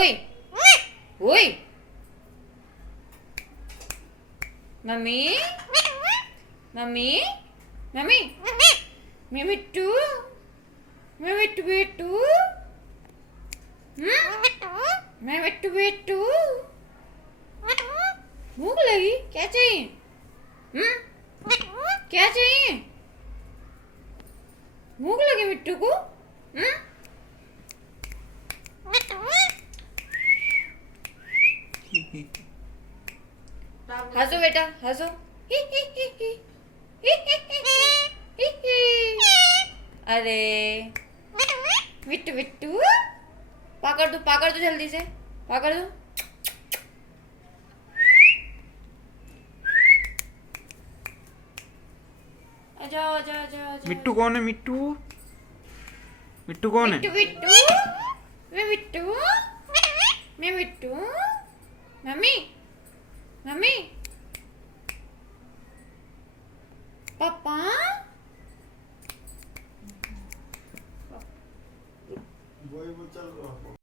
ओए ओए mummy mummy mummy मैं मिट्टू मैं मिट्टू बिट्टू मैं मिट्टू बिट्टू भूख लगी क्या चाहिए क्या चाहिए भूख लगी मिट्टू को हंसो बेटा हंसो अरे मिट्टू मिट्टू पकड़ दो जल्दी से पकड़ दो आजा आजा आजा आजा मिट्टू कौन है? मिट्टू मिट्टू कौन है? मिट्टू मिट्टू मैं मिट्टू मैं मिट्टू मम्मी मम्मी पापा वही वो चल रहा